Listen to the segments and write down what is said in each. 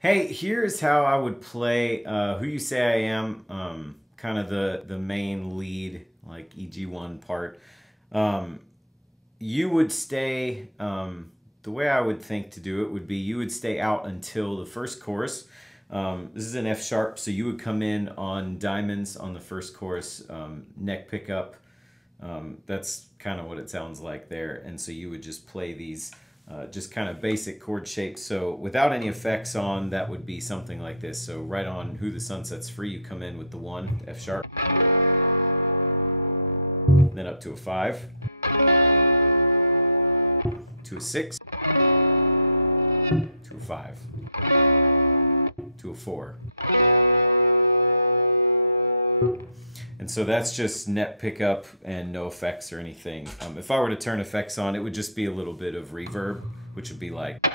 Hey, here's how I would play Who You Say I Am, kind of the main lead, like EG1 part. You would stay, the way I would think to do it would be you would stay out until the first chorus. This is an F sharp, so you would come in on diamonds on the first chorus, neck pickup. That's kind of what it sounds like there. And so you would just play these just kind of basic chord shapes. So without any effects on, that would be something like this. So right on Who the Sun Sets Free, you come in with the 1, F sharp, then up to a 5, to a 6, to a 5, to a 4. And so that's just net pickup and no effects or anything. If I were to turn effects on, it would just be a little bit of reverb, which would be like.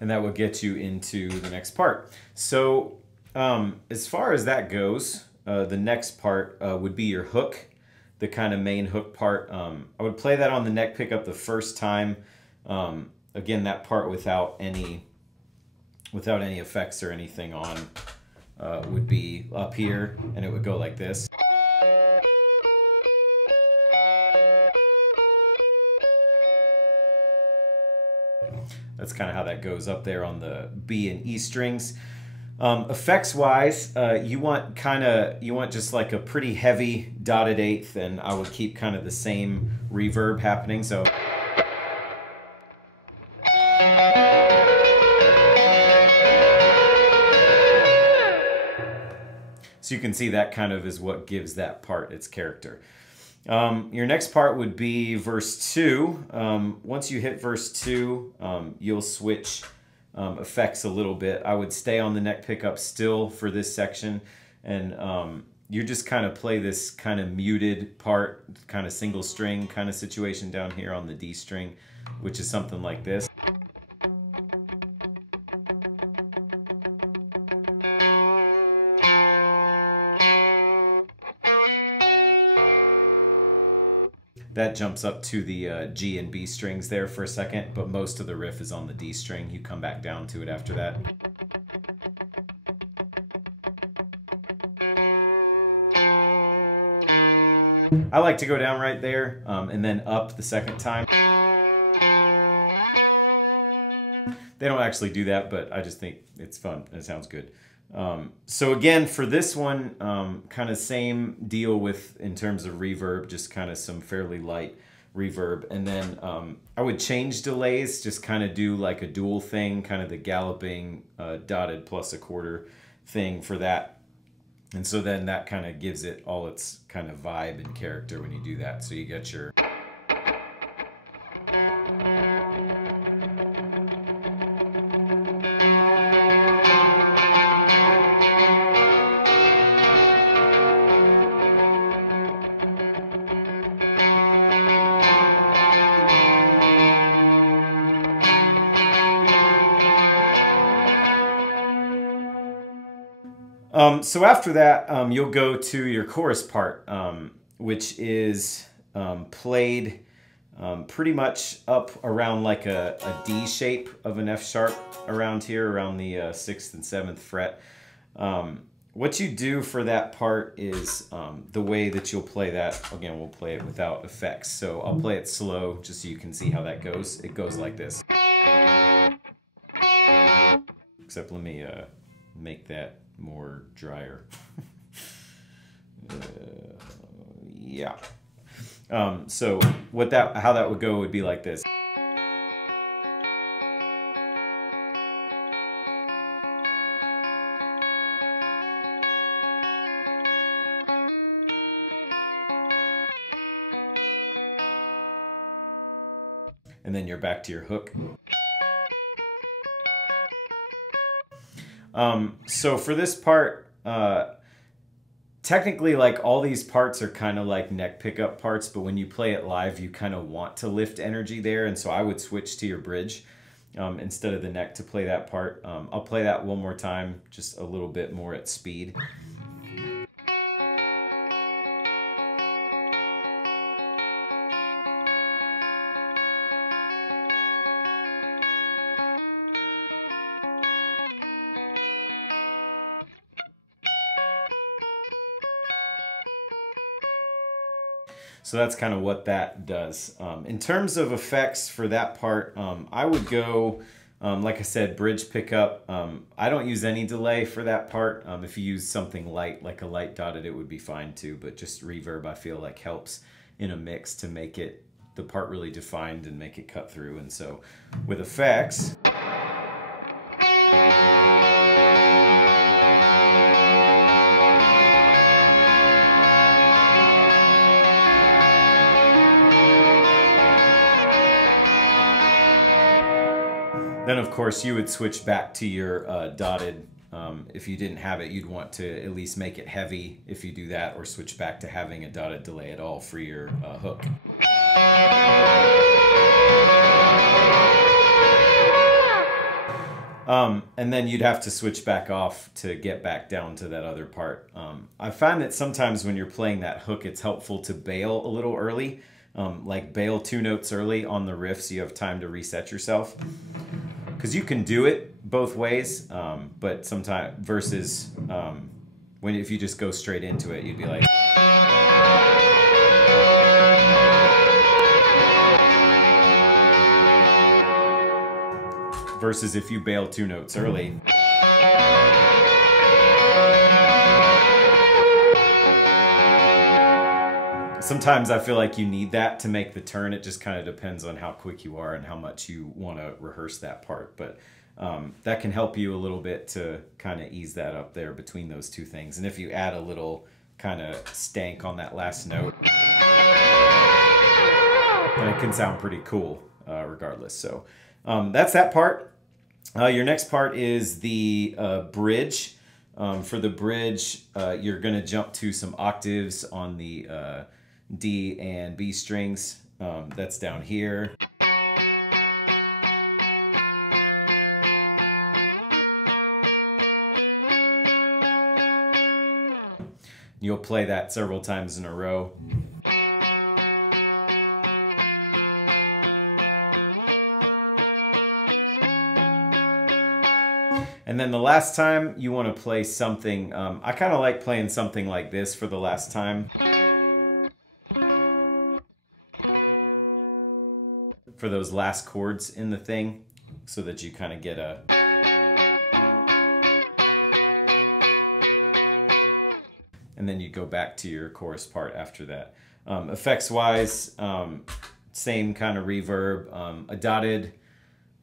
And that will get you into the next part. So as far as that goes, the next part would be your hook, the kind of main hook part. I would play that on the neck pickup the first time. Again, that part without any effects or anything on would be up here, and it would go like this. That's kind of how that goes up there on the B and E strings. Effects wise, you want just like a pretty heavy dotted eighth, and I would keep kind of the same reverb happening. So you can see that kind of is what gives that part its character. Your next part would be verse 2. Once you hit verse 2, you'll switch effects a little bit. I would stay on the neck pickup still for this section, and you just kind of play this kind of muted part, kind of single string kind of situation down here on the D string, which is something like this. That jumps up to the G and B strings there for a second, but most of the riff is on the D string. You come back down to it after that. I like to go down right there and then up the second time. They don't actually do that, but I just think it's fun and it sounds good. So again, for this one, kind of same deal with in terms of reverb, just kind of some fairly light reverb. And then I would change delays, just kind of do like a dual thing, kind of the galloping dotted plus a quarter thing for that. And so then that kind of gives it all its kind of vibe and character when you do that. So you get your... So after that, you'll go to your chorus part, which is played pretty much up around like a D shape of an F sharp around here, around the 6th and 7th fret. What you do for that part is the way that you'll play that. Again, we'll play it without effects. So I'll play it slow just so you can see how that goes. It goes like this. Except let me make that more drier. Yeah. So how that would go would be like this. And then you're back to your hook. So for this part, technically like all these parts are kind of like neck pickup parts, but when you play it live, you kind of want to lift energy there. And so I would switch to your bridge instead of the neck to play that part. I'll play that one more time, just a little bit more at speed. So that's kind of what that does. In terms of effects for that part, I would go, like I said, bridge pickup. I don't use any delay for that part. If you use something light, like a light dotted, it would be fine too, but just reverb I feel like helps in a mix to make it the part really defined and make it cut through. And so with effects, then of course you would switch back to your dotted. If you didn't have it, you'd want to at least make it heavy if you do that, or switch back to having a dotted delay at all for your hook. And then you'd have to switch back off to get back down to that other part. I find that sometimes when you're playing that hook, it's helpful to bail a little early, like bail 2 notes early on the riff so you have time to reset yourself. Because you can do it both ways, but sometimes versus if you just go straight into it, you'd be like. Versus if you bail 2 notes early. Sometimes I feel like you need that to make the turn. It just kind of depends on how quick you are and how much you want to rehearse that part. But that can help you a little bit to kind of ease that up there between those two things. And if you add a little kind of stank on that last note, then it can sound pretty cool regardless. So that's that part. Your next part is the bridge. For the bridge, you're going to jump to some octaves on the D and B strings. That's down here. You'll play that several times in a row. And then the last time you want to play something, I kind of like playing something like this for the last time. For those last chords in the thing, so that you kind of get a... And then you go back to your chorus part after that. Effects-wise, same kind of reverb, a dotted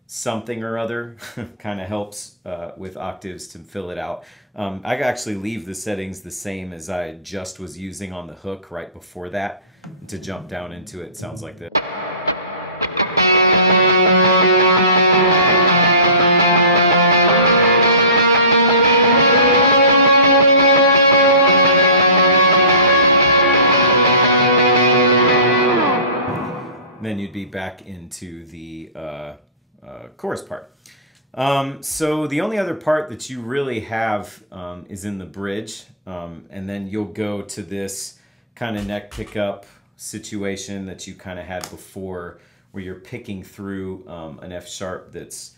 something or other kind of helps with octaves to fill it out. I actually leave the settings the same as I just was using on the hook right before that to jump down into it. Sounds like this. Then you'd be back into the chorus part. So the only other part that you really have is in the bridge, and then you'll go to this kind of neck pickup situation that you kind of had before, where you're picking through an F sharp that's,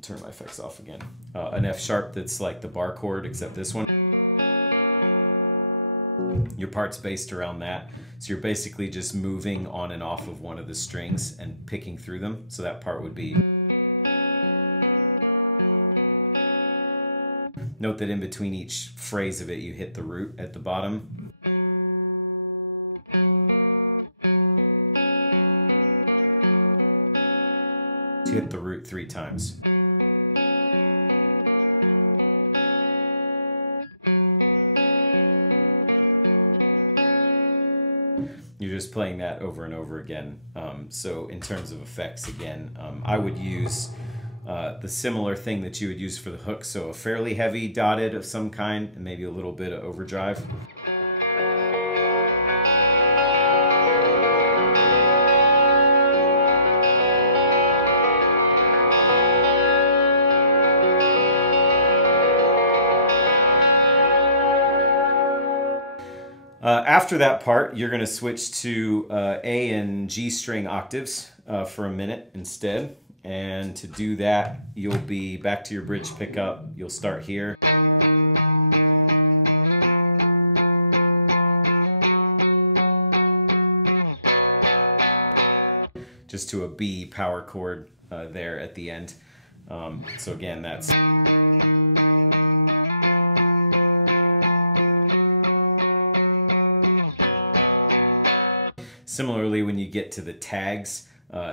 turn my effects off again, an F sharp that's like the bar chord, except this one. Your part's based around that. So you're basically just moving on and off of one of the strings and picking through them. So that part would be... Note that in between each phrase of it, you hit the root at the bottom. So you hit the root 3 times. You're just playing that over and over again. So in terms of effects, again, I would use the similar thing that you would use for the hook. So a fairly heavy dotted of some kind, and maybe a little bit of overdrive. After that part, you're going to switch to A and G string octaves for a minute instead. And to do that, you'll be back to your bridge pickup. You'll start here. just to a B power chord there at the end. So again, that's... Similarly, when you get to the tags,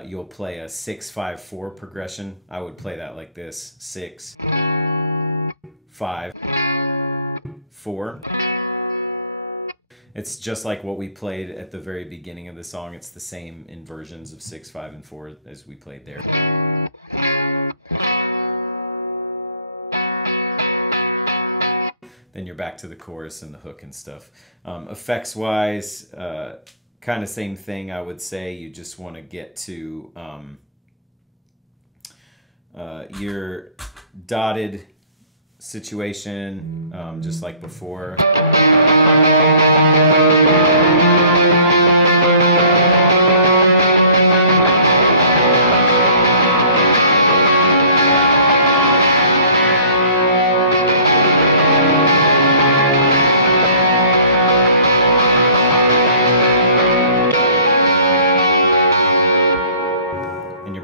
you'll play a 6-5-4 progression. I would play that like this: 6, 5, 4. It's just like what we played at the very beginning of the song. It's the same inversions of 6, 5, and 4 as we played there. Then you're back to the chorus and the hook and stuff. Effects-wise, kind of same thing, I would say. You just want to get to your dotted situation, just like before.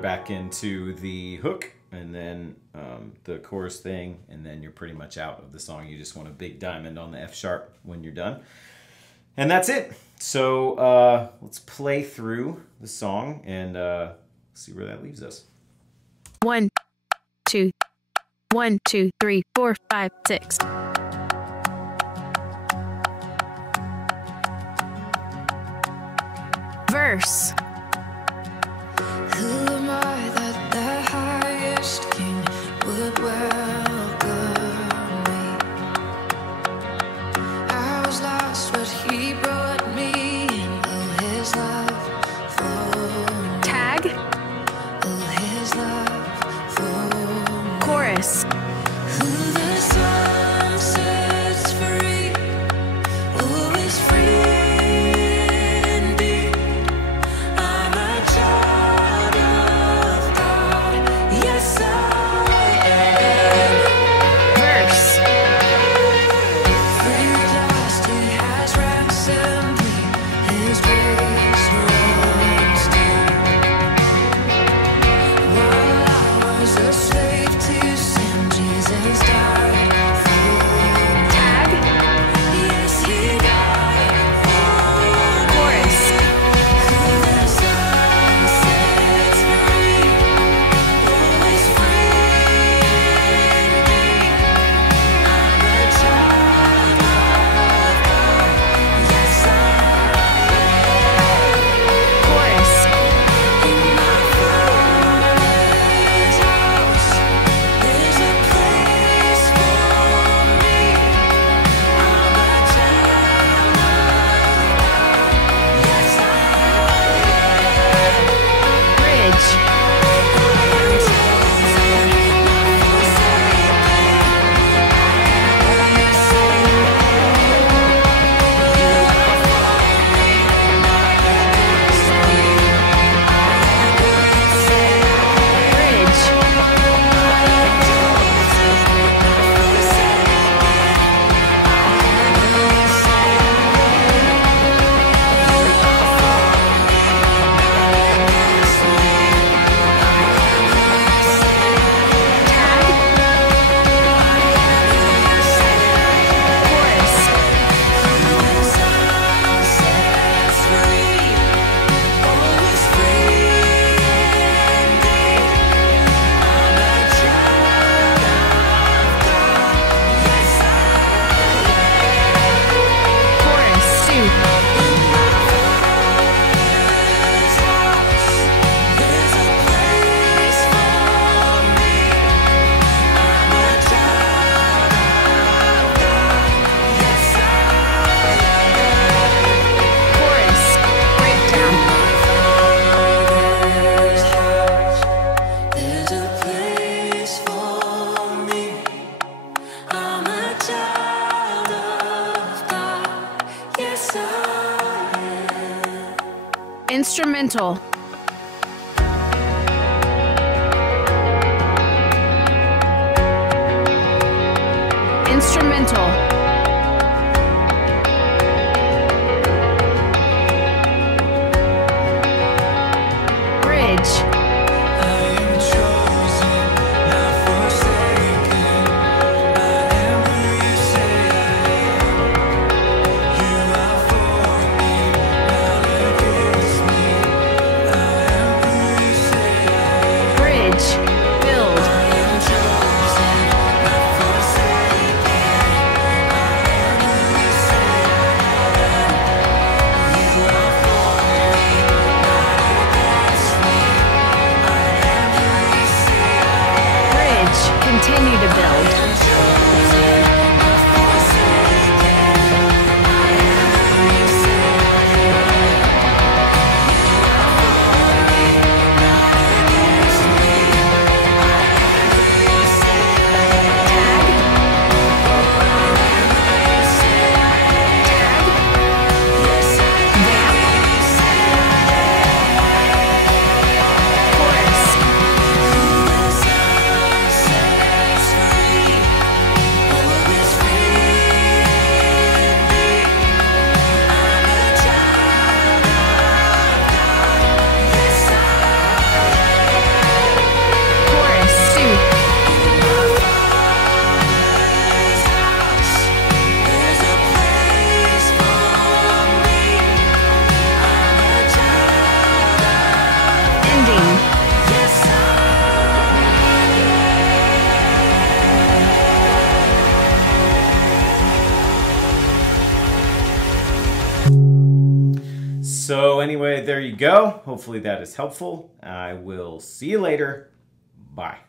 Back into the hook, and then the chorus thing, and then you're pretty much out of the song. You just want a big diamond on the F sharp when you're done. And that's it. So let's play through the song and see where that leaves us. 1, 2, 1, 2, 3, 4, 5, 6. Verse. Who am I that the highest king would welcome me? I was lost, but he brought me in. Oh, his love for me. Tag. Oh, his love for me. Chorus. Who the sun sets free, who is free. Instrumental. Instrumental. Bridge. So anyway, there you go. Hopefully that is helpful. I will see you later. Bye.